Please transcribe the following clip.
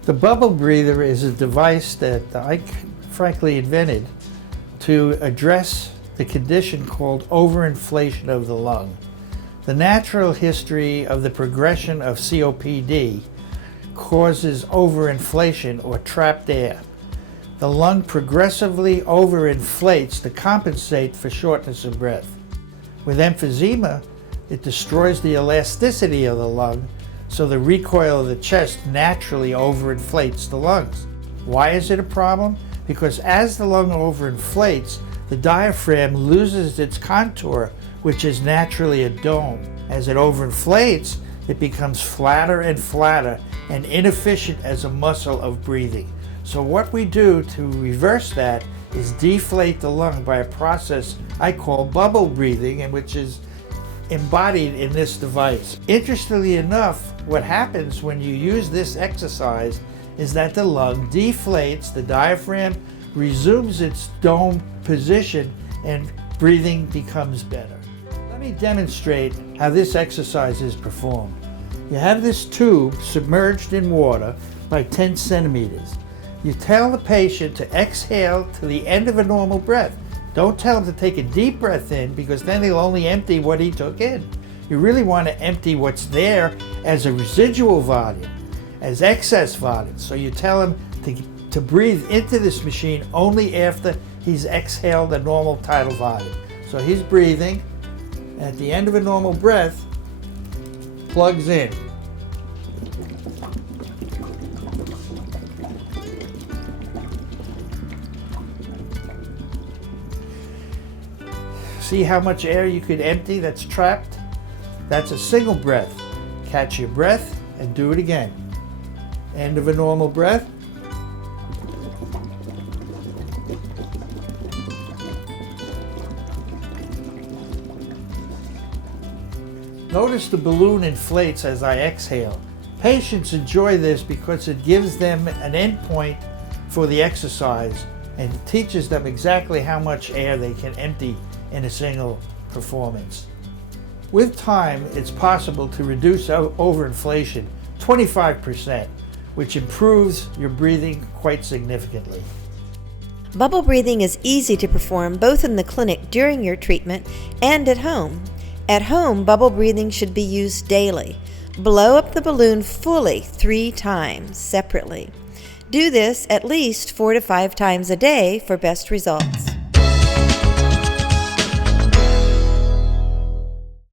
The bubble breather is a device that I frankly invented to address the condition called overinflation of the lung. The natural history of the progression of COPD causes overinflation or trapped air. The lung progressively overinflates to compensate for shortness of breath. With emphysema, it destroys the elasticity of the lung, so the recoil of the chest naturally overinflates the lungs. Why is it a problem? Because as the lung overinflates, the diaphragm loses its contour, which is naturally a dome. As it overinflates, it becomes flatter and flatter and inefficient as a muscle of breathing. So what we do to reverse that is deflate the lung by a process I call bubble breathing, and which is embodied in this device. Interestingly enough, what happens when you use this exercise is that the lung deflates, the diaphragm resumes its dome position, and breathing becomes better. Let me demonstrate how this exercise is performed. You have this tube submerged in water by 10 centimeters. You tell the patient to exhale to the end of a normal breath. Don't tell him to take a deep breath in, because then he'll only empty what he took in. You really want to empty what's there as a residual volume, as excess volume. So you tell him to breathe into this machine only after he's exhaled a normal tidal volume. So he's breathing, and at the end of a normal breath, plugs in. See how much air you could empty that's trapped? That's a single breath. Catch your breath and do it again. End of a normal breath. Notice the balloon inflates as I exhale. Patients enjoy this because it gives them an end point for the exercise and teaches them exactly how much air they can empty in a single performance. With time, it's possible to reduce overinflation 25%, which improves your breathing quite significantly. Bubble breathing is easy to perform both in the clinic during your treatment and at home. At home, bubble breathing should be used daily. Blow up the balloon fully 3 times separately. Do this at least 4 to 5 times a day for best results.